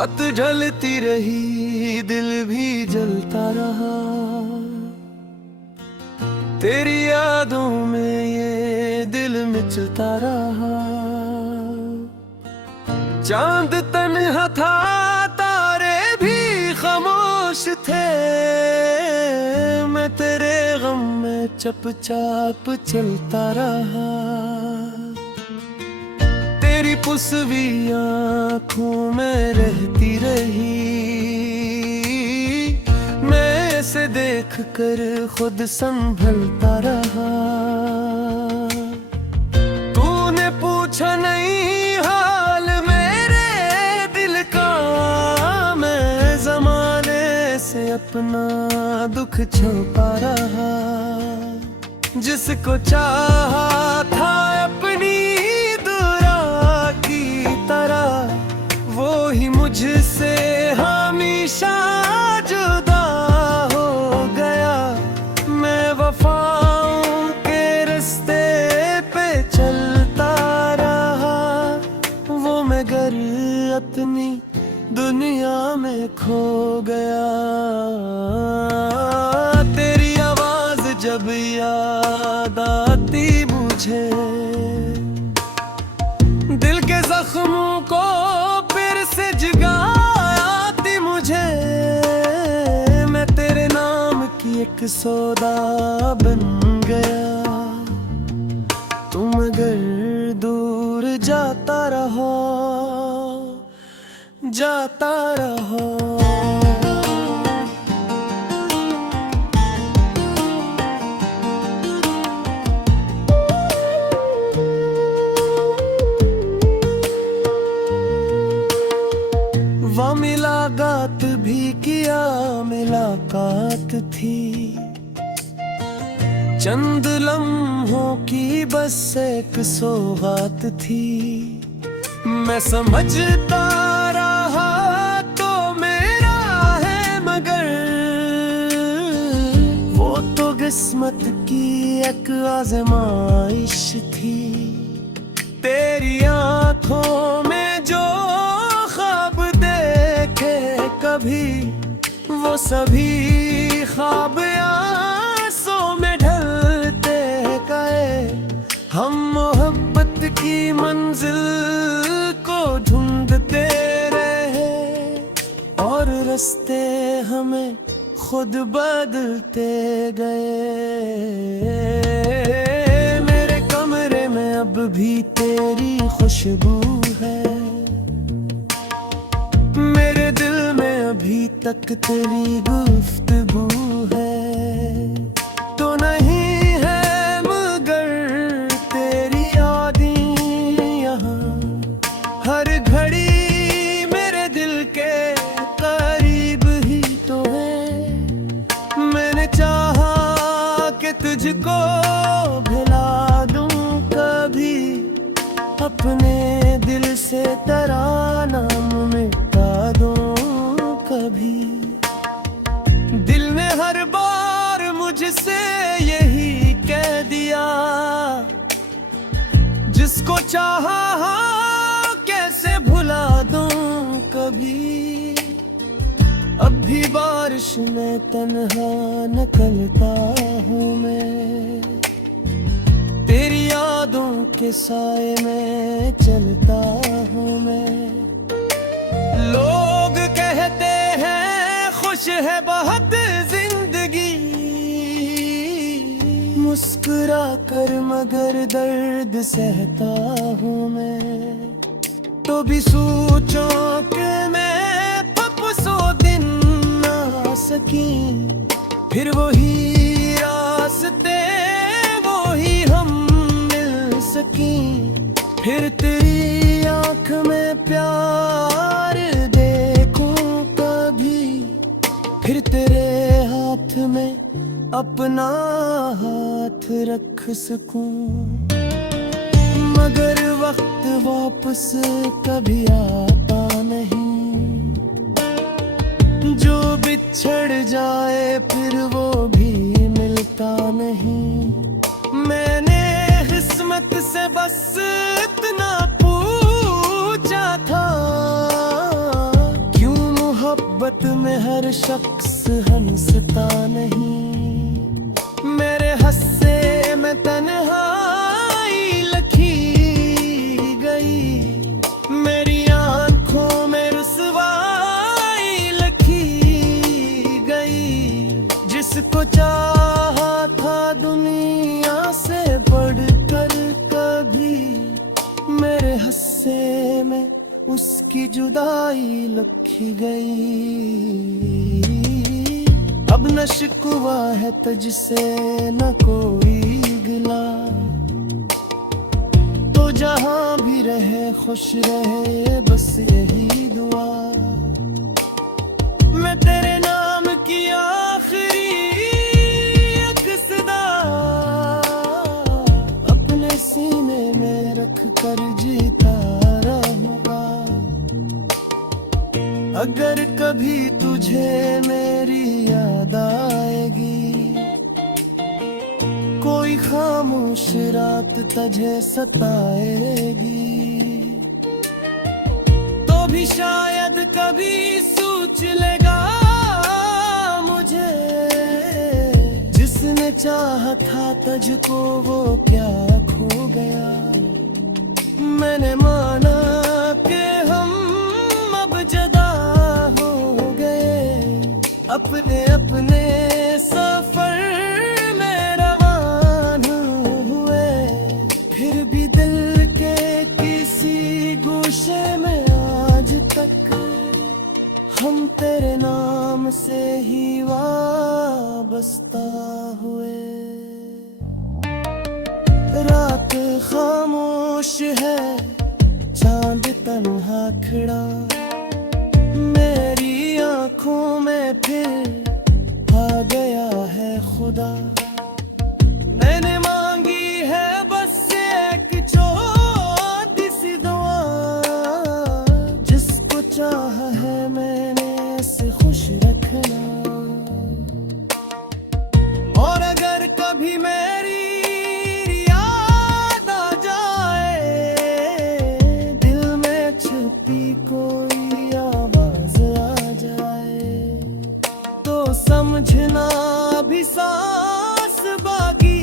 रात ढलती रही दिल भी जलता रहा, तेरी यादों में ये दिल मिचलता रहा। चांद तन्हा था तारे भी खामोश थे, मैं तेरे गम में चुपचाप चलता रहा। तेरी पुसवी आँखों में रहती रही, मैं ऐसे देख कर खुद संभलता रहा। तूने पूछा नहीं हाल मेरे दिल का, मैं ज़माने से अपना दुख छुपा रहा। जिसको चाहा था अपनी वो ही मुझसे हमेशा जुदा हो गया। मैं वफाओं के रास्ते पे चलता रहा, वो मैं घर अपनी दुनिया में खो गया। तेरी आवाज जब याद आती मुझे, दिल के जख्मों को फिर से जगाती मुझे। मैं तेरे नाम की एक सौदा बन गया, तुम अगर दूर जाता रहो, जाता रहो। मुलाकात भी किया मुलाकात थी, चंद लम्हों की बस एक सौगात थी। मैं समझता रहा तो मेरा है, मगर वो तो किस्मत की एक आजमाइश थी। तेरी आंखों में जो कभी वो सभी ख्वाब आंसू में ढलते गए। हम मोहब्बत की मंजिल को ढूंढते रहे, और रास्ते हमें खुद बदलते गए। मेरे कमरे में अब भी तेरी खुशबू है, मेरे दिल में अभी तक तेरी गुफ्तगू है। तो नहीं है मगर तेरी यादें यहाँ, हर घड़ी मेरे दिल के करीब ही तो है। मैंने चाहा कि तुझको भुला दूं कभी, अपने दिल से तेरा नाम मिटा दूं कभी। दिल ने हर बार मुझसे यही कह दिया, जिसको चाहा कैसे भुला दूं कभी। अब भी बारिश में तन्हा निकलता हूँ मैं, तेरी यादों के साए में चलता हूँ मैं। लोग कहते हैं खुश है बहुत जिंदगी, मुस्कुरा कर मगर दर्द सहता हूँ मैं। तो भी सोचो कि मैं पपसो दिन ना सकी, फिर वही रास्ते वही हम मिल सकी। फिर तेरी आँख में प्यार देखूं कभी, फिर तेरे हाथ में अपना हाथ रख सकूं। मगर वक्त वापस कभी आता नहीं, जो बिछड़ जाए फिर वो भी मिलता नहीं। मैंने किस्मत से बस इतना पूछा था हर शख्स हंसता नहीं, मेरे हस्से में तन्हाई लिखी गई, मेरी आंखों में रुसवाई लिखी गई। जिसको चाहा था दुनिया से बढ़कर कभी, मेरे हस्से में उसकी जुदाई लिखी गई। अब न शिकवा है तुझसे न कोई गिला, तो जहां भी रहे खुश रहे बस यही दुआ। मैं तेरे नाम की आखिरी एक सदा अपने सीने में रख कर जीता रहूंगा। अगर कभी तुझे मेरी याद आएगी, कोई खामोश रात तुझे सताएगी, तो भी शायद कभी सोच लेगा मुझे। जिसने चाहा था तुझको वो क्या खो गया। मैंने माना कि हम अब जुदा हो गए, अपने अपने सफर में रवान हुए। फिर भी दिल के किसी गोशे में आज तक हम तेरे नाम से ही वाबस्ता हुए। रात खामोश है, चांद तन्हा खड़ा, मेरी आंखों में फिर आ गया है खुदा। मैंने मांगी है बस एक छोटी सी दुआ, जिसको चाहा है मैंने से खुश रखना। और अगर कभी मेरी याद आ जाए, दिल में छुपी कोई आवाज आ जाए, तो समझना भी सांस बाकी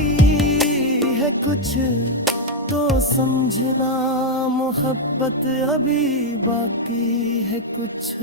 है कुछ, तो समझना मोहब्बत अभी बाकी है कुछ।